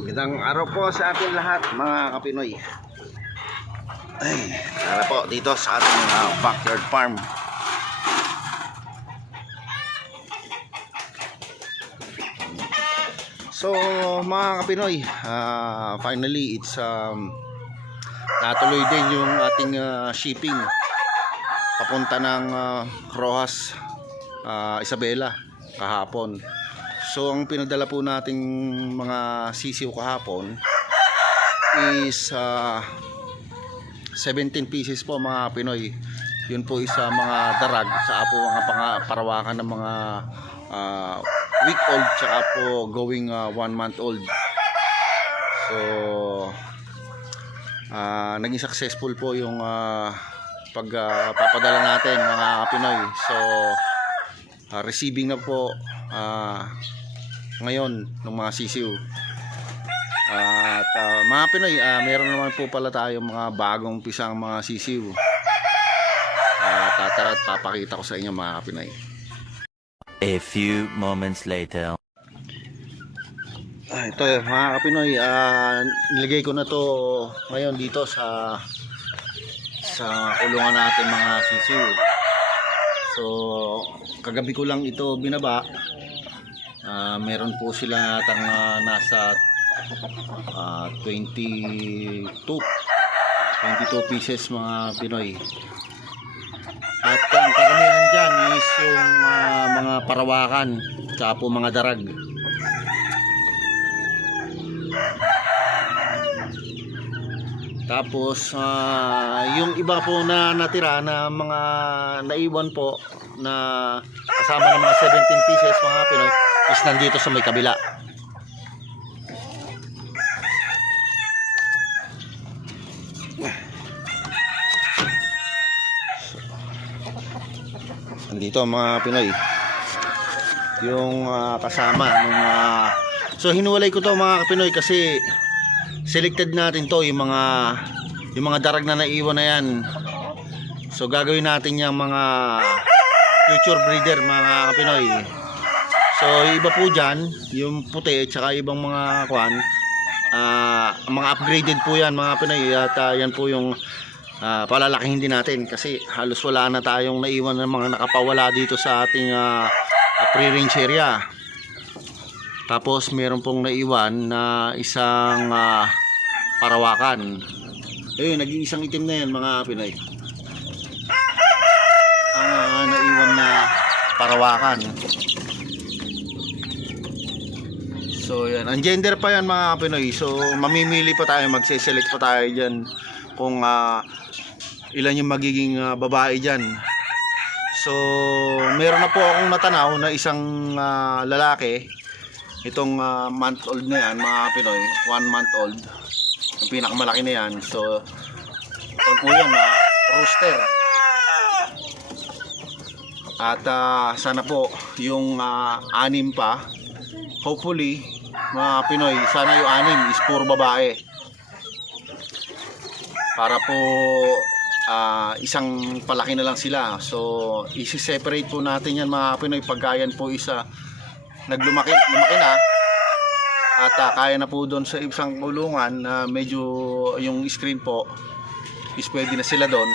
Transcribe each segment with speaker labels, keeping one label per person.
Speaker 1: Magandang araw po sa ating lahat mga kapinoy. Ay, tara po dito sa ating uh, backyard farm. So mga kapinoy, ah, finally it's um, natuloy din yung ating ah, shipping papunta ng ah, Rojas ah, Isabela kahapon. So ang pinadala po nating mga sisiw kahapon is ah, 17 pieces po mga Pinoy. Yun po isa mga darag sa po mga parawakan ng mga ah, week old tsaka po going ah, one month old. So ah, naging successful po yung ah, pag ah, papadala natin mga Pinoy. So ah, receiving na po ah, ngayon ng mga sisiw. At ah, mga Pinoy, ah, meron naman po pala tayong mga bagong pisang mga sisiw. At uh, tara at papakita ko sa inyo mga Pinoy.
Speaker 2: A few moments later.
Speaker 1: Ah, ito mga Pinoy, ah, nilagay ko na to ngayon dito sa sa kulungan natin mga sisiw. So, kagabi ko lang ito binaba. Ah, meron po sila natang ah, nasa ah, 22 22 pieces mga Pinoy. At ang karamihan dyan is yung ah, mga parawakan tsaka po mga darag. Tapos ah, yung iba po na natira na mga naiwan po na kasama ng mga 17 pieces mga Pinoy is nandito sa may kabila. Nandito mga Pinoy. Yung ah, kasama ng ah, So hinuwalay ko to mga Pinoy kasi selected natin to yung mga yung mga darag na naiwan na yan. So gagawin natin yung mga future breeder mga Pinoy. So iba po dyan, yung puti at saka ibang mga kwan, ah, mga upgraded po yan mga Pinoy at ah, yan po yung ah, palalakihin din natin kasi halos wala na tayong naiwan ng mga nakapawala dito sa ating ah, pre-range area. Tapos meron pong naiwan na isang ah, parawakan. Ayun, naging isang itim na yan mga Pinoy. Ang ah, naiwan na parawakan. So yan, ang gender pa yan mga Pinoy. So mamimili pa tayo, magse-select pa tayo diyan kung ah, ilan yung magiging ah, babae diyan. So meron na po akong natanaw na isang ah, lalaki itong ah, month old na yan mga Pinoy, one month old. Yung pinakamalaki na yan. So ito po yun, ah, rooster. At ah, sana po yung ah, anim pa. Hopefully mga Pinoy sana yung anim is puro babae. Para po ah, isang palaki na lang sila. So isi-separate po natin yan mga Pinoy pagka yan po isa. Naglumaki lumaki na at ah, kaya na po doon sa isang kulungan na medyo yung screen po is pwede na sila doon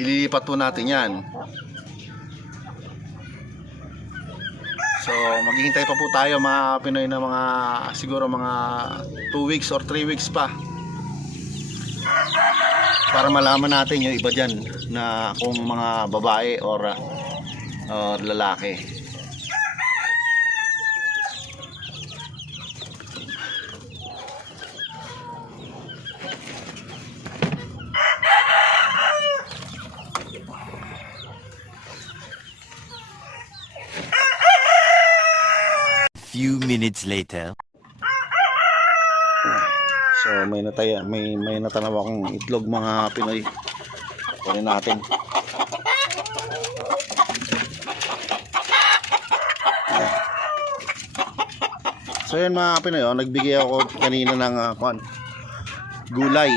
Speaker 1: ililipat po natin yan So, maghihintay pa po tayo mga Pinoy na mga siguro mga 2 weeks or 3 weeks pa. Para malaman natin yung iba dyan na kung mga babae or, uh, or lalaki.
Speaker 2: Few minutes later.
Speaker 1: So, may nataya, may may natanaw akong itlog mga Pinoy. Kunin natin. So yan mga Pinoy, oh, nagbigay ako kanina ng uh, kwan, gulay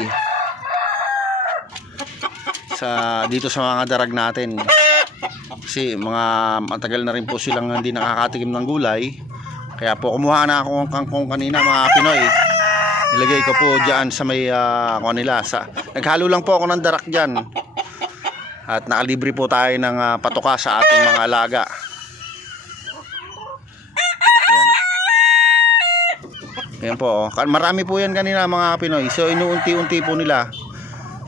Speaker 1: sa dito sa mga darag natin. Kasi mga matagal na rin po silang hindi nakakatikim ng gulay. Kaya po kumuha na ako ng kangkong kanina mga Pinoy. Nilagay ko po diyan sa may uh, nila. Sa, naghalo lang po ako ng darak diyan. At nakalibre po tayo ng ah, patoka sa ating mga alaga. Yan. Yan po. oh. Marami po yan kanina mga Pinoy. So inuunti-unti po nila.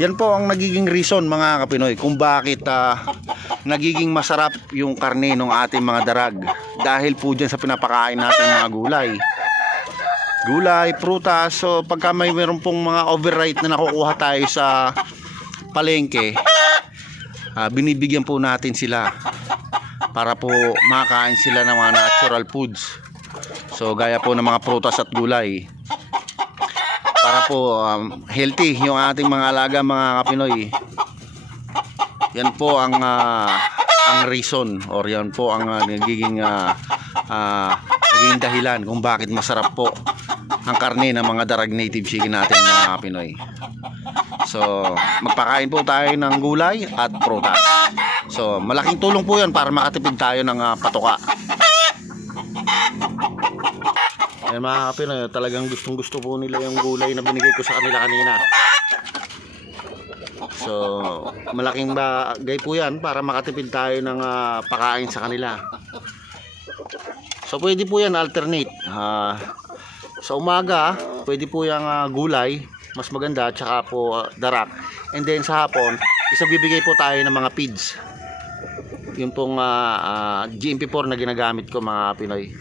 Speaker 1: Yan po ang nagiging reason mga kapinoy kung bakit ah, nagiging masarap yung karne ng ating mga darag. Dahil po dyan sa pinapakain natin mga gulay. Gulay, prutas. So pagka may meron pong mga overright na nakukuha tayo sa palengke, ah, binibigyan po natin sila para po makakain sila ng mga natural foods. So gaya po ng mga prutas at gulay para po um, healthy yung ating mga alaga mga kapinoy yan po ang ah, ang reason or yan po ang ah, nagiging ah, ah, nagiging dahilan kung bakit masarap po ang karne ng mga darag native chicken natin mga kapinoy so magpakain po tayo ng gulay at prutas. So malaking tulong po yan para makatipid tayo ng ah, patoka Ayan mga kapinoy, talagang gustong gusto po nila yung gulay na binigay ko sa kanila kanina. So, malaking bagay po yan para makatipid tayo ng ah, pakain sa kanila. So, pwede po yan alternate. Ah, sa umaga, pwede po yung ah, gulay, mas maganda, tsaka po ah, darak. And then sa hapon, isa bibigay po tayo ng mga feeds. Yung pong ah, ah, GMP4 na ginagamit ko mga Pinoy.